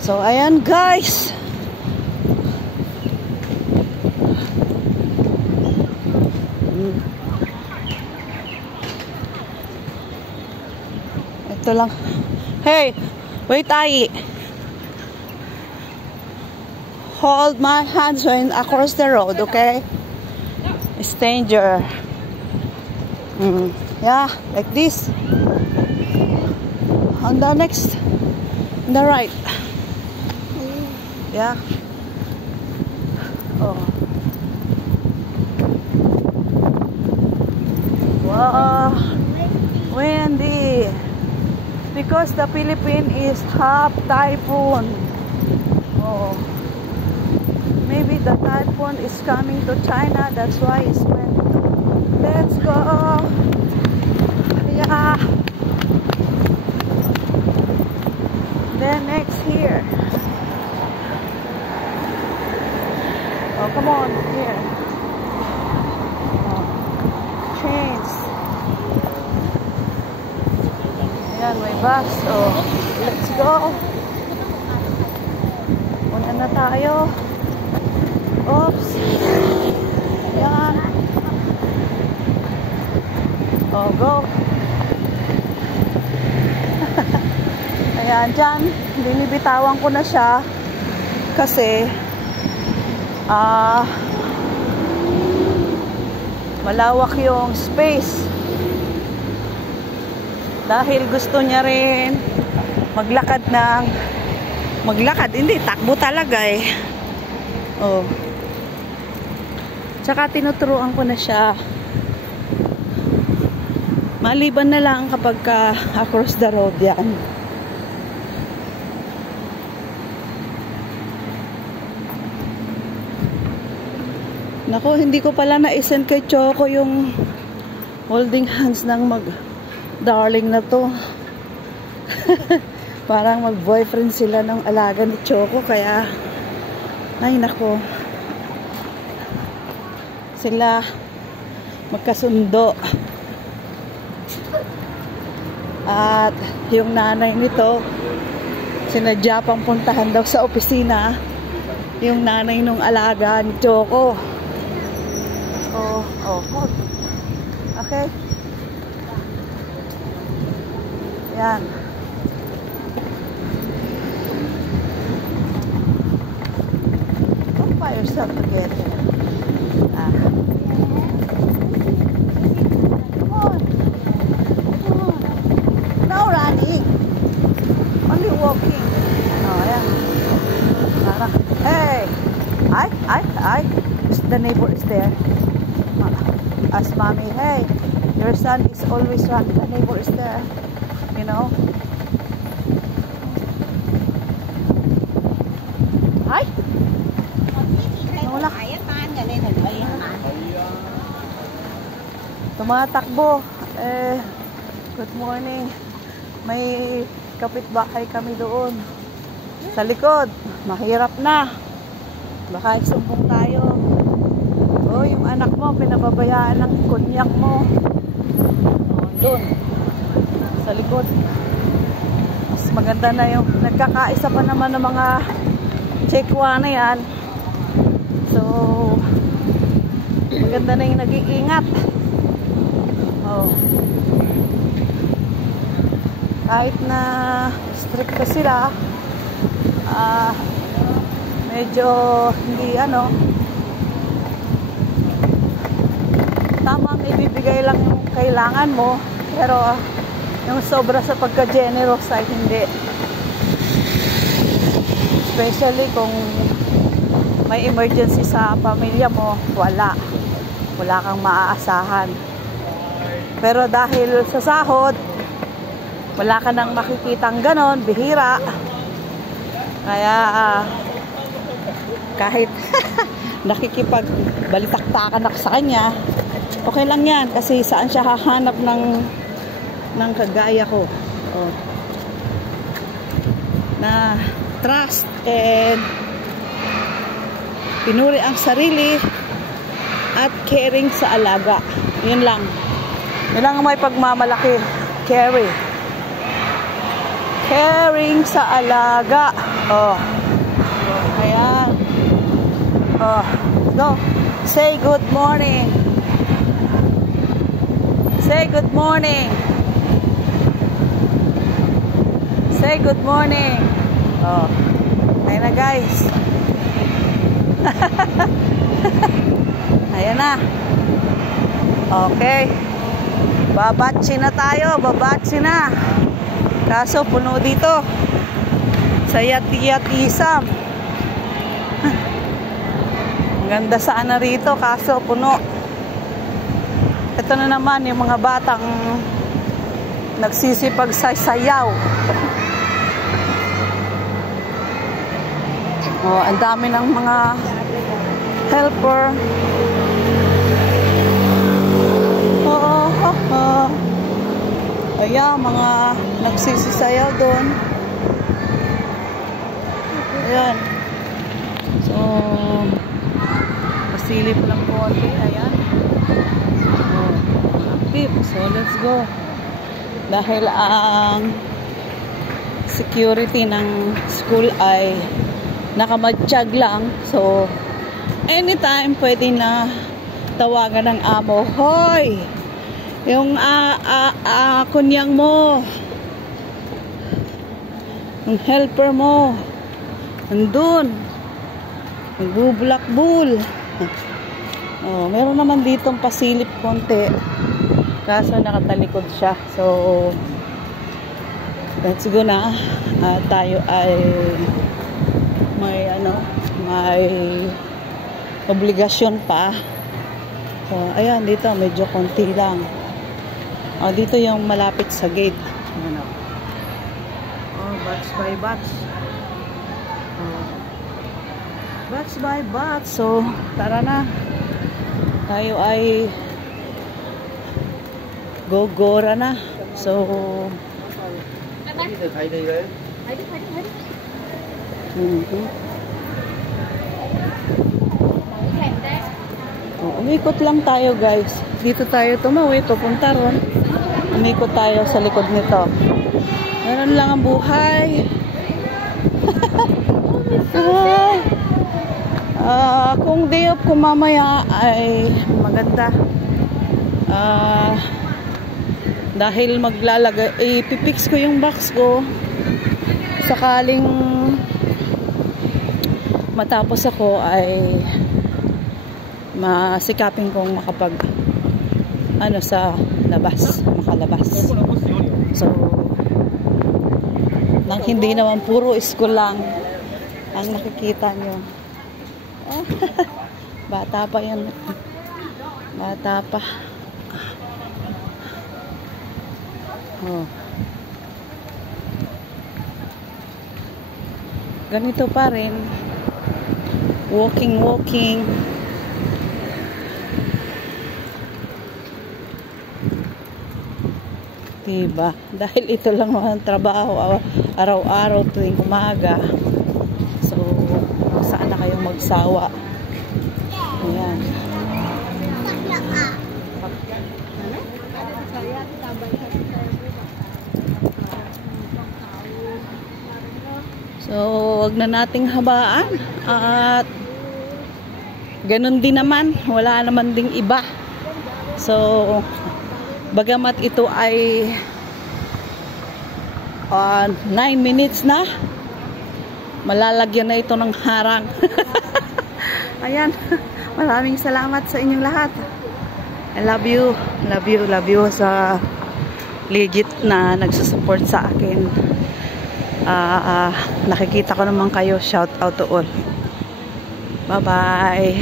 So, ayan guys. Ito lang. Hey, wait, Ai. Hold my hands when across the road, okay? It's danger. Yeah, like this. On the next, on the right. Yeah. Oh. Wow. Windy. Because the Philippines is half typhoon. Oh. Maybe the typhoon is coming to China. That's why it's windy. Let's go. Yeah. Then next here. Oh, come on, here. Oh. Trains. Ayan, may bus. Oh, let's go. Una na tayo. Oops. Ayan. Oh, go. Ayan, dyan. Binibitawan ko na siya. Kasi, malawak yung space. Dahil gusto niya rin maglakad, hindi, takbo talaga eh. Oh. Tsaka tinuturuan ko na siya. Maliban na lang kapag across the road yan. Naku, hindi ko pala na-send kay Choco yung holding hands ng darling na to. Parang mag-boyfriend sila ng alaga ni Choco, kaya ay nako, sila magkasundo. At yung nanay nito, sinadya pang puntahan daw sa opisina yung nanay nung alaga ni Choco. Oh, hold. Okay. Yan. Don't buy yourself together. Come on. Come on. No running. Only walking. Oh, yeah. Hey. I. The neighbor is there. Ask mommy, hey, your son is always running. The neighbor is there. You know? Hi. Wala. Tumatakbo. Good morning. May kapitbahay kami doon. Sa likod. Mahirap na. Baka isumbong tayo. Oh, yung anak mo, pinababayaan ng konyak mo. Oh, doon. Sa likod. Mas maganda na yung nagkakaisa pa naman ng mga tsekwa na yan. So, maganda na yung nag-iingat. Oh. Kahit na stricto sila, medyo hindi tamang ibibigay lang yung kailangan mo, pero yung sobra sa pagka-generous ay hindi. Especially kung may emergency sa pamilya mo, wala kang maaasahan. Pero dahil sa sahod, wala ka nang makikitang ganon, bihira. Kaya kahit nakikipagbalitaktakan ako sa kanya, okay lang yan, kasi saan siya hahanap ng kagaya ko. Oh. Na trust and pinuri ang sarili at caring sa alaga. Yun lang. Yun lang ang may pagmamalaki. Carry. caring sa alaga. Oh. Ayan. Oh. Go. Say good morning. Say good morning. Say good morning. Oh. Ayan na guys. Ayan na. Okay. Babatsi na tayo. Babatsi na. Kaso puno dito. Sa Yat-Yat-Isam. Ang ganda sana rito. Kaso puno. Ito na naman yung mga batang nagsisipag sa sayaw. Oh, ang dami ng mga helper. Ayan, mga nagsisisayaw doon. Ayan. So, pasilip lang konti. Ayan. Oh, active. So, let's go. Dahil ang security ng school ay nakamatsyag lang. So, anytime pwede na tawagan ng amo. Hoy! Yung kunyang mo, yung helper mo, nandun, nagbubulakbul. Oh, meron naman ditong pasilip konti, kaso nakatalikod siya. So, let's go na. Tayo ay may may obligasyon pa. So, ayan, dito medyo konti lang. Dito yung malapit sa gate. Ano? Batch by batch. Batch by batch. So, tara na. Tayo ay gogora na. So, umikot lang tayo guys. Dito tayo tumawid, papunta ron. Umikot tayo sa likod nito. Meron lang ang buhay. Kung day off ko mamaya ay maganda. Dahil ipipix ko yung box ko. Sakaling matapos ako ay masikapin kong makapag sa labas, makalabas. So, nang hindi naman puro school lang ang nakikita nyo. Bata pa yan. Bata pa. Oh. Ganito pa rin. Walking. Diba? Dahil ito lang ang trabaho araw-araw tuwing umaga. So, saan na kayong magsawa? Ayan. So, wag na nating habaan. At ganun din naman. Wala naman ding iba. So, bagamat ito ay 9 minutes na, malalagyan na ito ng harang. Ayan. Maraming salamat sa inyong lahat. I love you. Love you sa legit na nagsusupport sa akin. Nakikita ko naman kayo. Shout out to all. Bye-bye.